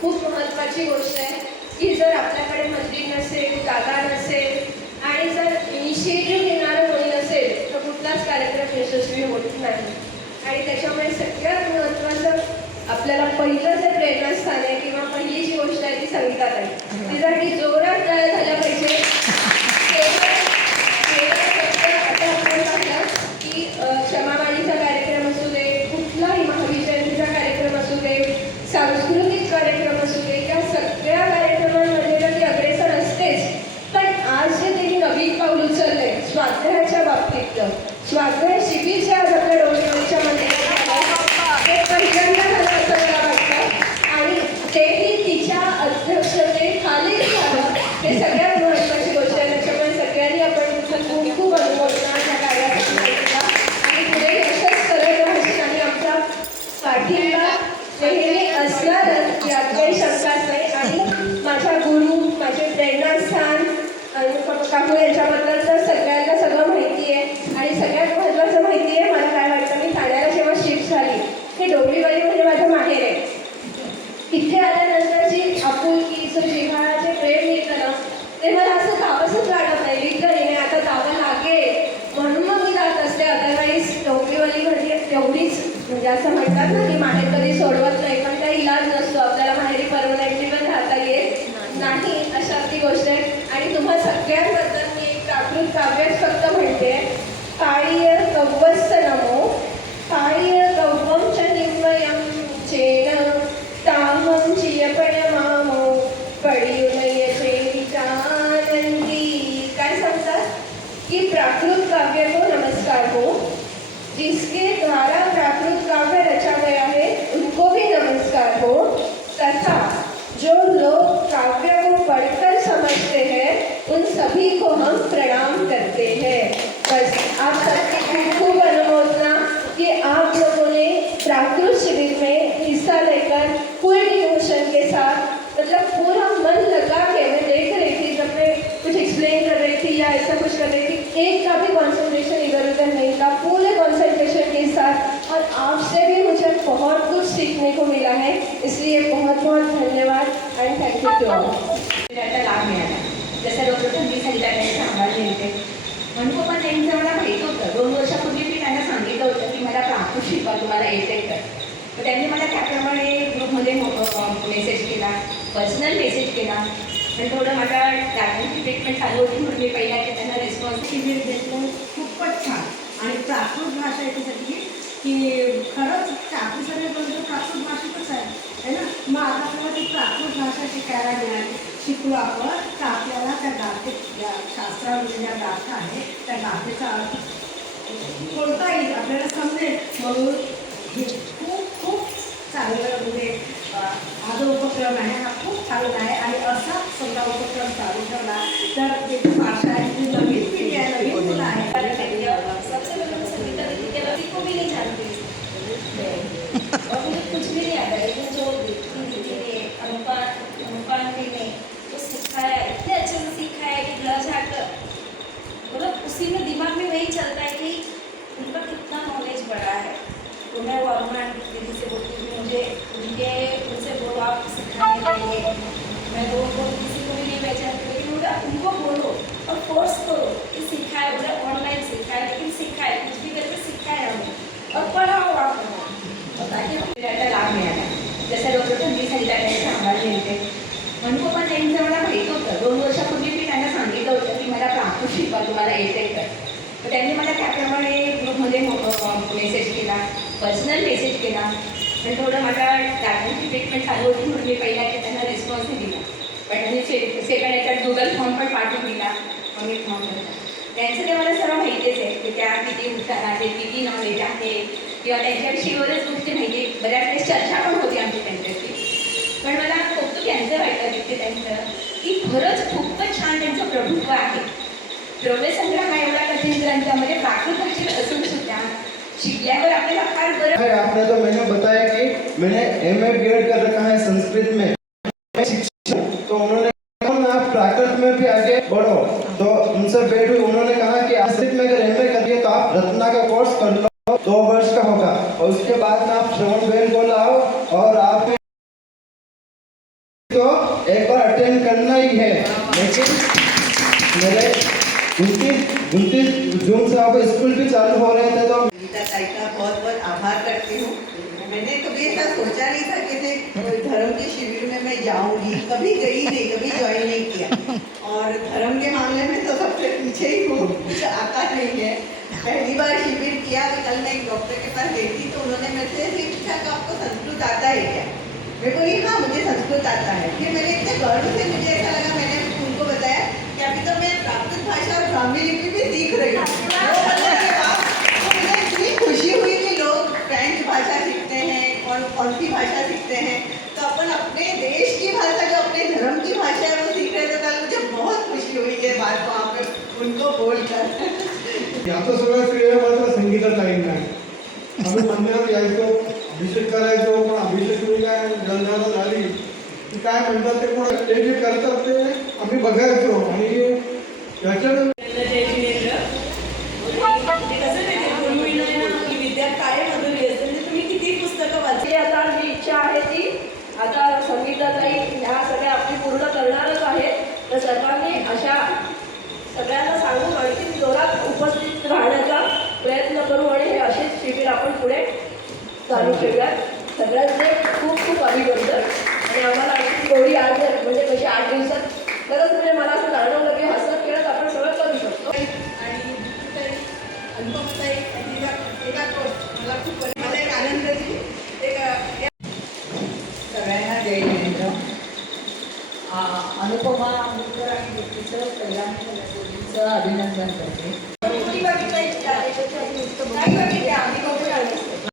खूप महत्त्वाची गोष्ट आहे की जर आपल्याकडे मंदिर नसेल, जागा नसेल आणि जर इनिशिएटिव्ह घेणारं कोणी नसेल तर कुठलाच कार्यक्रम यशस्वी होत नाही. आणि त्याच्यामुळे सगळ्यात महत्त्वाचं आपल्याला पहिलं जे प्रेरणास्थान आहे किंवा पहिली जी गोष्ट आहे ती संगीतात आहे. तिसाठी जोरात टाळ्या झाल्या पाहिजे. आता आपण पाहिलं की क्षमाबाणीचा कार्यक्रम असू दे, कुठलाही महाविजयंतीचा कार्यक्रम असू दे, सांस्कृतिक कार्यक्रम असू दे, या सगळ्या कार्यक्रमांमध्ये तर ती अग्रेसर असतेच. पण आज जे त्यांनी नवीन पाऊल उचललंय स्वाध्यायाच्या बाबतीतलं, स्वाध्याय शिबिर जे आज आपल्या डोंबिवलीच्या मंदिरात ते पहिल्यांदा झालं असं मला वाटतं आणि तेही तिच्या अध्यक्षतेखाली झालं. हे सगळ्यात महत्त्वाची गोष्ट आहे. त्याच्यामुळे सगळ्यांनी आपण खूप खूप अनुमोदना त्या कार्यासाठी केला आणि पुढे यशच करत राहतील आणि आमचा पाठिंबा नेहमी असणारच यात काही शंकाच नाही. आणि माझ्या गुरु, माझे प्रेरणास्थान काकू यांच्याबद्दल तर सगळ्यांना सगळं माहिती आहे. आणि सगळ्यात महत्त्वाचं माहिती आहे मला काय वाटतं, मी ठाण्याला जेव्हा शिफ्ट झाली हे डोंबिवली म्हणजे माझं माहेर आहे. इथे आल्यानंतरची आपुलकीचं जिव्हाळाचे प्रेम मिळतं ना ते मला असं जावंसंच वाटत नाही. लिटरली आता जावं लागेल म्हणून मग मी जात असते. अदरवाईज डोंबिवली म्हणजे तेवढीच म्हणजे असं म्हणतात ना की माहेर कधी सोडवत नाही, पण काही इलाज नसतो. आपल्याला माहेरी परमनंटली पण राहता येत नाही अशा ती गोष्ट आहे. आणि तुम्हा सगळ्यांबद्दल मी एक प्राकृत काव्यच फक्त म्हणते. काळीय कव्वस्स नमो काळीय कव्वं च निर्मयं चेन तामं चियपणमामो पडियुनयचे विचानंदी. काय सांगतात की प्राकृत काव्य को नमस्कार हो, जिसके द्वारा प्राकृत काव्य रचा गया है उनको भी नमस्कार हो, तथा जो लोग काव्य को पढ़कर समझते हैं उन सभी को हम प्रणाम करते हैं. बस आप सबकी खूब अनुमोदना कि आप लोगों ने प्राकृत शिविर में हिस्सा लेकर फुल डिवोशन के साथ मतलब पूरा मन लगा के, मैं देख रही थी जब मैं कुछ एक्सप्लेन कर रही थी या ऐसा कुछ कर रही थी, एक का भी कॉन्सेंट्रेशन इधर उधर नहीं था, पूरे कॉन्सेंट्रेशन के साथ. और आपसे भी मुझे बहुत कुछ सीखने को मिला है, इसलिए बहुत बहुत धन्यवाद and thank you to all. त्याचा लाभ मिळाला. जसं डॉक्टर संगीत संगीताने सांभाळले होते म्हणून पण त्यांचं मला माहीत होतं. 2 वर्षापूर्वी मी त्यांना सांगितलं होतं की मला प्राकृत शिकवा, तुम्हाला येते तर त्यांनी मला त्याप्रमाणे ग्रुपमध्ये मेसेज केला, पर्सनल मेसेज केला. पण थोडं माझा डायग्नोस्टिक ट्रीटमेंट चालू होती म्हणून मी पहिला त्यांना रिस्पॉन्स शिबिर देतो. खूपच छान. आणि प्राकृत भाषा याच्यासाठी की खरंच आपली सगळे बोलतो प्राकृत भाषेतच आहे ना. मग आता तेव्हा ती प्राकृत भाषा शिकायला मिळाली, शिकलो आपण तर आपल्याला त्या गाथे या शास्त्रामध्ये ज्या गाथा आहे त्या गाथेचा अर्थ कोणताही आपल्याला समजेल. म्हणून हे खूप खूप चांगलं म्हणजे हा जो उपक्रम आहे हा खूप चांगला आहे. आणि असा समजा उपक्रम चालू ठेवला तर जे भाषा आहे ती नवीन पिढी आहे, नवीन मुलं आहे. सबसे पहले मैं संगीता दीदी के अलावा को भी नहीं जानती और मुझे कुछ भी नहीं आता. लेकिन जो दीदी ने अनुपांति ने जो सिखाया, इतने अच्छे से सिखाया कि ग्लह झाकर मतलब उसी में दिमाग में वही चलता है कि उनका कितना नॉलेज बढ़ा है. तो मैं वो अनुमान दीदी से बोलती हूँ मुझे उनसे बोलो आप सिखाने के लिए. मैं वो किसी को भी नहीं पहचानती लेकिन मुझे उनको बोलो और फोर्स करो कि सिखाए. मुझे ऑनलाइन सिखाए लेकिन सिखाए, कुछ भी करके सिखाए हमें और पढ़ाओ आप ताकि त्याचा लाभ मिळाला. जसं डॉक्टर संगीत संगीताने सांभाळले होते म्हणून पण त्यांचं मला माहीत होतं. 2 वर्षापूर्वी मी त्यांना सांगितलं होतं की मला प्राकृत शिकवा, तुम्हाला येते तर त्यांनी मला त्याप्रमाणे ग्रुपमध्ये मेसेज केला, पर्सनल मेसेज केला. पण थोडं माझा डायग्नोस्टिक ट्रीटमेंट चालू होती म्हणून मी पहिला त्यांना रिस्पॉन्स नाही दिला. पण त्यांनी सेकंड याच्यात गुगल फॉर्म पण पाठवून दिला. मग मी फॉर्म भरला. त्यांचं ते मला सर्व माहितीच आहे की त्या किती हुशार आहे, किती नॉलेज आहे किंवा त्यांच्याविषयी बऱ्याच गोष्टी माहिती आहे. बऱ्याच वेळेस चर्चा पण होती आमची त्यांच्याशी. पण मला कौतुक यांचं वाटतं तिथे त्यांचं की खरंच खूपच छान त्यांचं प्रभुत्व आहे. द्रव्यसंग्रह हा एवढा कठीण ग्रंथामध्ये प्राकृत भाषेत असून सुद्धा शिकल्यावर आपल्याला फार बरं. आपने तो मैंने बताया कि मैंने MA BEd कर रखा है संस्कृत में, तो उन्होंने आप प्राकृत में भी आगे बढ़ो. तो उनसे भेंट हुई, उन्होंने कहा कि संस्कृत में अगर MA कर दिए तो आप रत्ना का कोर्स कर लो. उसके बाद में आप श्रवण बहन को लाओ और आप तो एक बार अटेंड करना ही है। लेकिन मेरे 29 जून से अब स्कूल भी चालू हो रहे थे तो गीता ताई का बहुत बहुत आभार करती हूँ। मैंने कभी ऐसा सोचा नहीं था कि कोई धर्म के शिविर में मैं जाऊंगी, कभी गई नहीं, कभी ज्वाइन नहीं किया। और धर्म के मामले में तो सबसे पीछे ही हूँ, कुछ आता नहीं है। पहली बार शिविर किया तो कल मैं एक डॉक्टर के पास गई थी तो उन्होंने मेरे से पूछा कि आपको संस्कृत आता है क्या? मैं बोली हाँ मुझे संस्कृत आता है। फिर मैंने इतने गर्व से, मुझे ऐसा लगा, मैंने उनको बताया कि अभी तो मैं प्राकृत भाषा और ब्राह्मी लिपि भी सीख रही हूँ। तो मुझे इतनी खुशी हुई कि लोग फ्रेंच भाषा सीखते हैं और कौन सी भाषा सीखते हैं, तो अपन अपने देश की भाषा, जो अपने धर्म की भाषा है वो सीख रहे थे। कल मुझे बहुत खुशी हुई ये बात वहाँ पे उनको बोलकर। याचं सगळं श्रेय मात्र संगीताताईंना आहे. आम्ही मंदिरात यायचो, अभिषेक करायचो, पण अभिषेक तुम्ही काय गंधाला झाली की काय म्हणतात ते पण ते जे करतात ते आम्ही बघायचो. आणि याच्यानंतर विद्या काय मधुरी असते, म्हणजे तुम्ही किती पुस्तकं वाचली. ती आता जी इच्छा आहे ती आता संगीताताई ह्या सगळ्या आपली पूर्ण करणारच आहेत. तर सर्वांनी अशा सगळ्यांना सांगून आणखी जोरात उपस्थित राहण्याचा प्रयत्न करू आणि हे असेच शिबिर आपण पुढे चालू ठेवूयात. सगळ्यांचे खूप खूप अभिनंदन. आणि आम्हाला अशी थोडी आज म्हणजे कशी 8 दिवसात खरंच म्हणजे मला असं जाणवलं की हसत खेळत आपण सगळं करू शकतो. आणि अनुपमताई मला खूप मला एक आनंद झाली. सगळ्यांना जय जिनेंद्र. अनुपमा मुलकर आणि व्यक्तीचं कल्याण अभिनंदन करते.